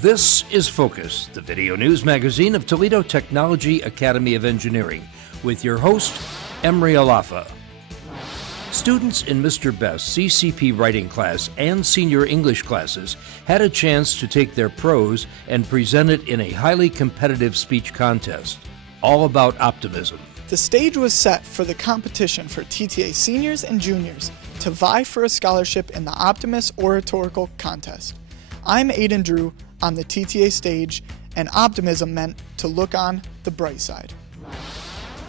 This is Focus, the video news magazine of Toledo Technology Academy of Engineering, with your host, Emery Alafa. Students in Mr. Best's CCP writing class and senior English classes had a chance to take their prose and present it in a highly competitive speech contest, all about optimism. The stage was set for the competition for TTA seniors and juniors to vie for a scholarship in the Optimist Oratorical Contest. I'm Aiden Drew on the TTA stage, and optimism meant to look on the bright side.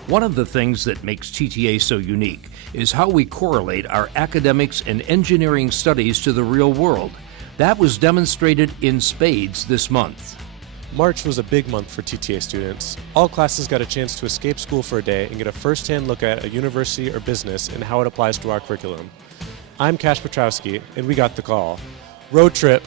One of the things that makes TTA so unique is how we correlate our academics and engineering studies to the real world. That was demonstrated in spades this month. March was a big month for TTA students. All classes got a chance to escape school for a day and get a first-hand look at a university or business and how it applies to our curriculum. I'm Pietrowski, and we got the call. Road trip.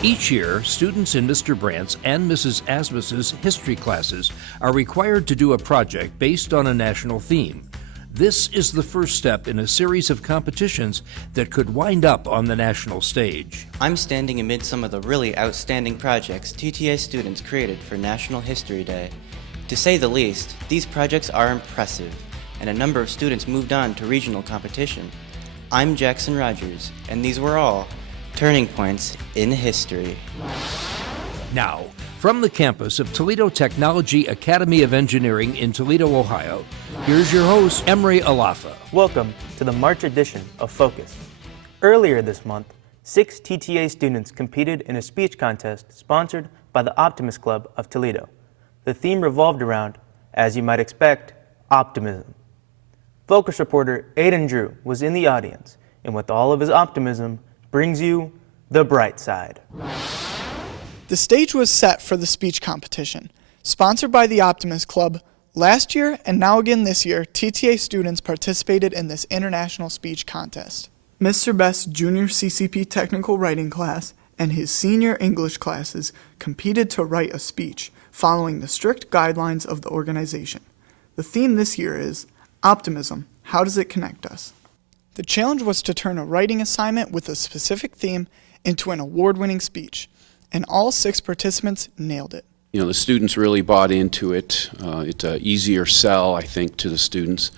Each year, students in Mr. Brandt's and Mrs. Asmus's history classes are required to do a project based on a national theme. This is the first step in a series of competitions that could wind up on the national stage. I'm standing amid some of the really outstanding projects TTA students created for National History Day. To say the least, these projects are impressive, and a number of students moved on to regional competition. I'm Jackson Rodgers, and these were all turning points in history. Now, from the campus of Toledo Technology Academy of Engineering in Toledo, Ohio, here's your host, Emery Alafa. Welcome to the March edition of Focus. Earlier this month, 6 TTA students competed in a speech contest sponsored by the Optimist Club of Toledo. The theme revolved around, as you might expect, optimism. Focus reporter Aiden Drew was in the audience, and with all of his optimism, brings you the bright side. The stage was set for the speech competition. Sponsored by the Optimist Club, last year and now again this year, TTA students participated in this international speech contest. Mr. Best's junior CCP technical writing class and his senior English classes competed to write a speech following the strict guidelines of the organization. The theme this year is Optimism, How Does It Connect Us? The challenge was to turn a writing assignment with a specific theme into an award-winning speech, and all 6 participants nailed it. You know, the students really bought into it. It's an easier sell, I think, to the students.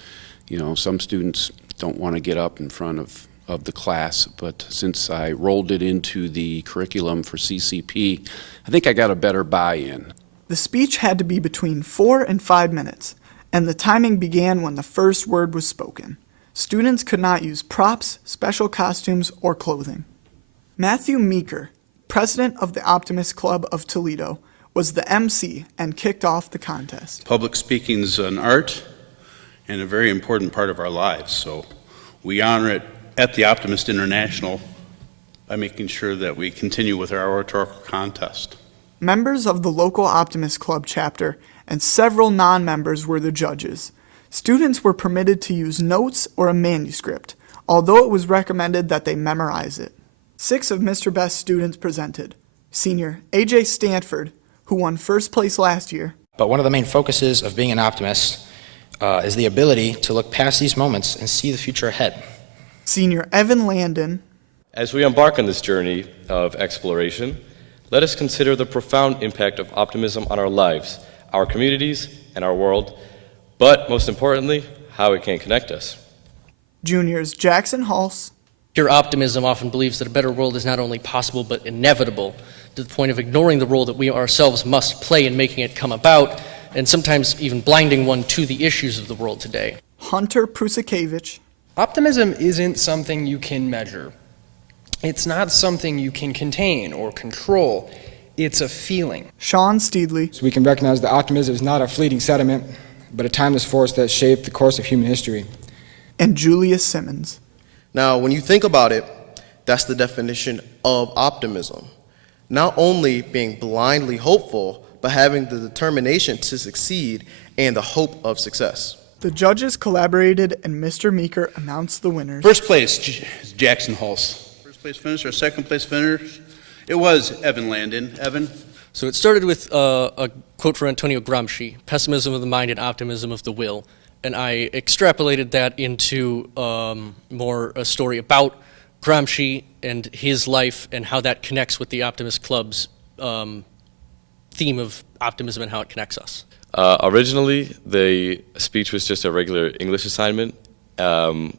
You know, some students don't want to get up in front of the class, but since I rolled it into the curriculum for CCP, I think I got a better buy-in. The speech had to be between 4 and 5 minutes, and the timing began when the first word was spoken. Students could not use props, special costumes, or clothing. Matthew Meeker, president of the Optimist Club of Toledo, was the MC and kicked off the contest. Public speaking is an art and a very important part of our lives, so we honor it at the Optimist International by making sure that we continue with our oratorical contest. Members of the local Optimist Club chapter and several non-members were the judges. Students were permitted to use notes or a manuscript, although it was recommended that they memorize it. 6 of Mr. Best's students presented. Senior A.J. Stanford, who won first place last year. But one of the main focuses of being an optimist is the ability to look past these moments and see the future ahead. Senior Evan Landon. As we embark on this journey of exploration, let us consider the profound impact of optimism on our lives, our communities, and our world, but most importantly, how it can connect us. Juniors Jackson Hulse. Pure optimism often believes that a better world is not only possible but inevitable, to the point of ignoring the role that we ourselves must play in making it come about, and sometimes even blinding one to the issues of the world today. Hunter Prusakevich. Optimism isn't something you can measure. It's not something you can contain or control. It's a feeling. Sean Steedley. So we can recognize that optimism is not a fleeting sentiment, but a timeless force that shaped the course of human history. And Julius Simmons. Now, when you think about it, that's the definition of optimism. Not only being blindly hopeful, but having the determination to succeed and the hope of success. The judges collaborated and Mr. Meeker announced the winners. First place, Jackson Hulse. First place finisher, second place finisher, it was Evan Landon. Evan? So it started with a quote from Antonio Gramsci, pessimism of the mind and optimism of the will. And I extrapolated that into more a story about Gramsci and his life and how that connects with the Optimist Club's theme of optimism and how it connects us. Originally, the speech was just a regular English assignment,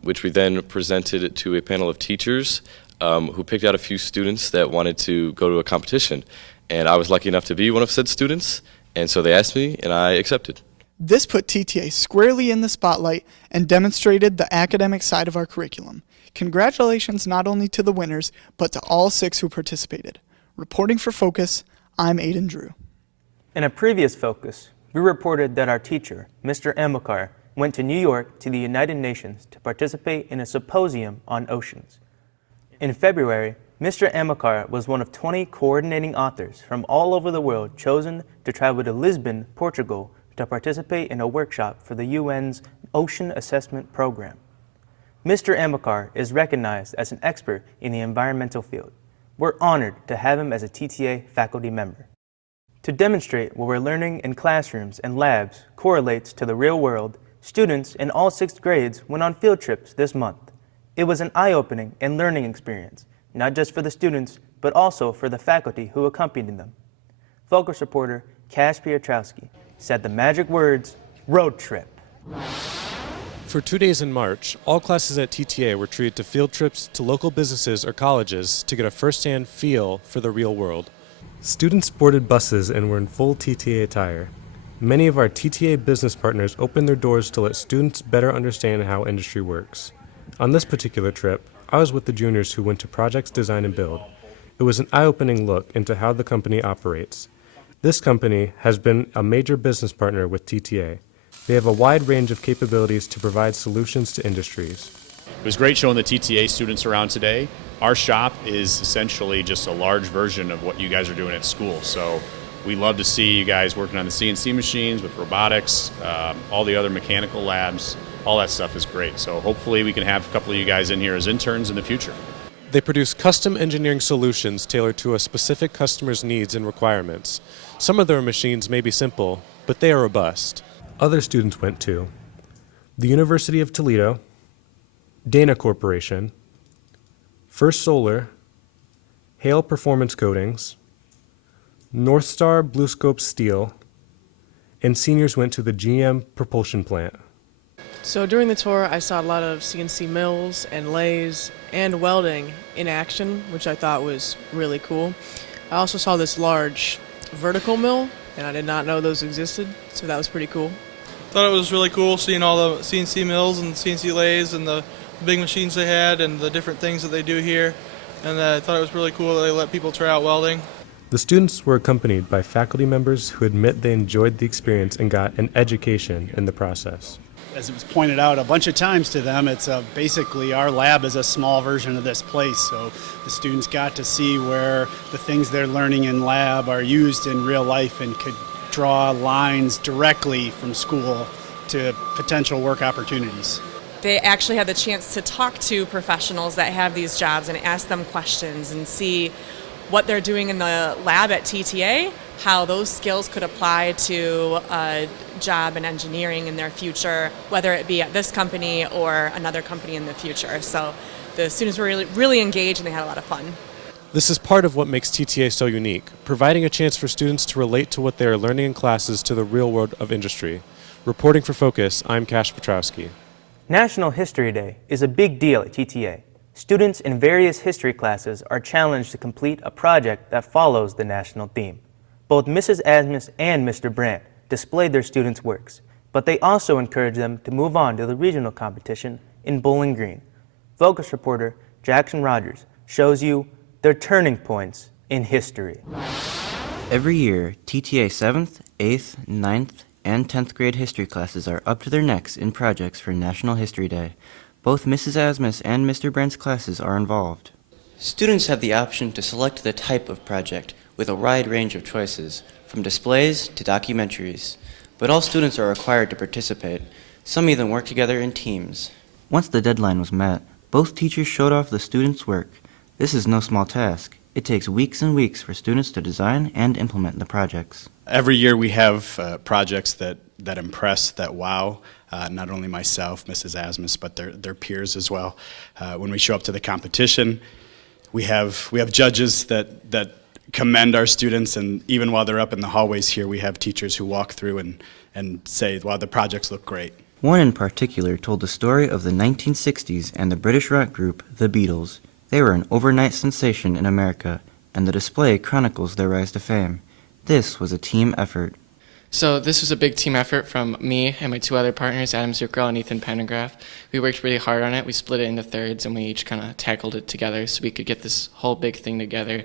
which we then presented to a panel of teachers who picked out a few students that wanted to go to a competition. And I was lucky enough to be one of said students, and so they asked me, and I accepted. This put TTA squarely in the spotlight and demonstrated the academic side of our curriculum. Congratulations not only to the winners, but to all 6 who participated. Reporting for Focus, I'm Aiden Drew. In a previous Focus, we reported that our teacher, Mr. Amakar, went to New York to the United Nations to participate in a symposium on oceans. In February, Mr. Amakar was one of 20 coordinating authors from all over the world chosen to travel to Lisbon, Portugal, to participate in a workshop for the UN's Ocean Assessment Program. Mr. Amakar is recognized as an expert in the environmental field. We're honored to have him as a TTA faculty member. To demonstrate what we're learning in classrooms and labs correlates to the real world, students in all 6th grades went on field trips this month. It was an eye-opening and learning experience, not just for the students, but also for the faculty who accompanied them. Focus reporter Cash Pietrowski said the magic words, road trip. For 2 days in March, all classes at TTA were treated to field trips to local businesses or colleges to get a first-hand feel for the real world. Students boarded buses and were in full TTA attire. Many of our TTA business partners opened their doors to let students better understand how industry works. On this particular trip, I was with the juniors who went to Projects Design and Build. It was an eye-opening look into how the company operates. This company has been a major business partner with TTA. They have a wide range of capabilities to provide solutions to industries. It was great showing the TTA students around today. Our shop is essentially just a large version of what you guys are doing at school. So we love to see you guys working on the CNC machines with robotics, all the other mechanical labs. All that stuff is great. So hopefully we can have a couple of you guys in here as interns in the future. They produce custom engineering solutions tailored to a specific customer's needs and requirements. Some of their machines may be simple, but they are robust. Other students went to the University of Toledo, Dana Corporation, First Solar, Hale Performance Coatings, Northstar BlueScope Steel, and seniors went to the GM Propulsion Plant. So during the tour, I saw a lot of CNC mills and lathes and welding in action, which I thought was really cool. I also saw this large vertical mill, and I did not know those existed, so that was pretty cool. Thought it was really cool seeing all the CNC mills and CNC lathes and the big machines they had and the different things that they do here. And I thought it was really cool that they let people try out welding. The students were accompanied by faculty members who admit they enjoyed the experience and got an education in the process. As it was pointed out a bunch of times to them, it's basically our lab is a small version of this place. So the students got to see where the things they're learning in lab are used in real life and could draw lines directly from school to potential work opportunities. They actually had the chance to talk to professionals that have these jobs and ask them questions and see what they're doing in the lab at TTA, how those skills could apply to a job in engineering in their future, whether it be at this company or another company in the future. So the students were really engaged and they had a lot of fun. This is part of what makes TTA so unique, providing a chance for students to relate to what they are learning in classes to the real world of industry. Reporting for Focus, I'm Cash Pietrowski. National History Day is a big deal at TTA. Students in various history classes are challenged to complete a project that follows the national theme. Both Mrs. Asmus and Mr. Brandt displayed their students' works, but they also encouraged them to move on to the regional competition in Bowling Green. Focus reporter Jackson Rodgers shows you their turning points in history. Every year, TTA 7th, 8th, 9th, and 10th grade history classes are up to their necks in projects for National History Day. Both Mrs. Asmus and Mr. Brandt's classes are involved. Students have the option to select the type of project with a wide range of choices, from displays to documentaries. But all students are required to participate. Some even work together in teams. Once the deadline was met, both teachers showed off the students' work. This is no small task. It takes weeks and weeks for students to design and implement the projects. Every year we have projects that that impress, that wow, not only myself, Mrs. Asmus, but their peers as well. When we show up to the competition, we have judges that commend our students, and even while they're up in the hallways here, we have teachers who walk through and say, wow, the projects look great. One in particular told the story of the 1960s and the British rock group, the Beatles. They were an overnight sensation in America, and the display chronicles their rise to fame. This was a team effort. So this was a big team effort from me and my two other partners, Adam Zuckerl and Ethan Pendergraph. We worked really hard on it. We split it into thirds, and we each kind of tackled it together so we could get this whole big thing together.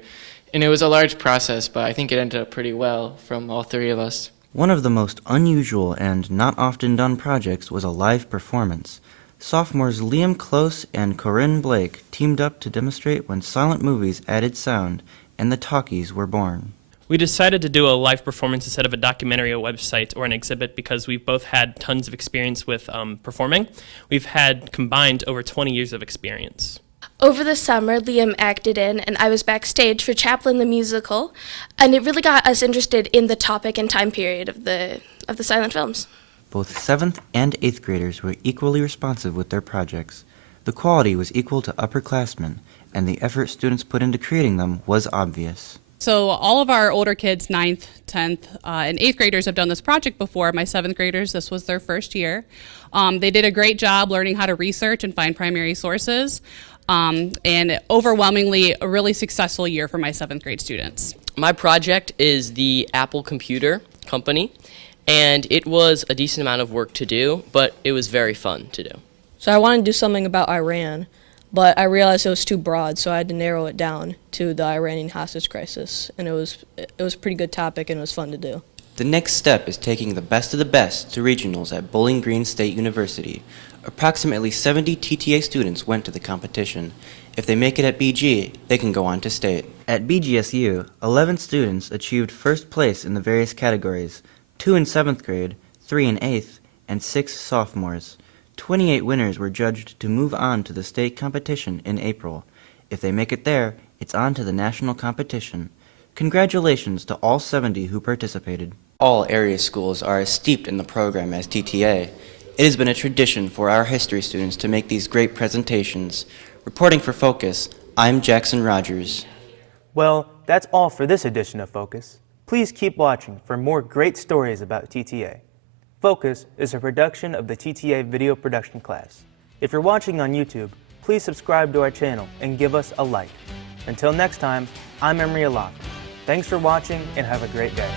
And it was a large process, but I think it ended up pretty well from all three of us. One of the most unusual and not often done projects was a live performance. Sophomores Liam Close and Corinne Blake teamed up to demonstrate when silent movies added sound, and the talkies were born. We decided to do a live performance instead of a documentary, a website, or an exhibit because we've both had tons of experience with performing. We've had combined over 20 years of experience. Over the summer, Liam acted in, and I was backstage for Chaplin the Musical, and it really got us interested in the topic and time period of the silent films. Both 7th and 8th graders were equally responsive with their projects. The quality was equal to upperclassmen, and the effort students put into creating them was obvious. So all of our older kids, 9th, 10th, and 8th graders have done this project before. My 7th graders, this was their first year. They did a great job learning how to research and find primary sources. And overwhelmingly, a really successful year for my 7th grade students. My project is the Apple Computer Company, and it was a decent amount of work to do, but it was very fun to do. So I wanted to do something about Iran, but I realized it was too broad, so I had to narrow it down to the Iranian hostage crisis, and it was a pretty good topic, and it was fun to do. The next step is taking the best of the best to regionals at Bowling Green State University. Approximately 70 TTA students went to the competition. If they make it at BG, they can go on to state. At BGSU, 11 students achieved first place in the various categories, 2 in 7th grade, 3 in 8th, and 6 sophomores. 28 winners were judged to move on to the state competition in April. If they make it there, it's on to the national competition. Congratulations to all 70 who participated. All area schools are as steeped in the program as TTA. It has been a tradition for our history students to make these great presentations. Reporting for Focus, I'm Jackson Rodgers. Well, that's all for this edition of Focus. Please keep watching for more great stories about TTA. Focus is a production of the TTA video production class. If you're watching on YouTube, please subscribe to our channel and give us a like. Until next time, I'm Emery Alafa. Thanks for watching and have a great day.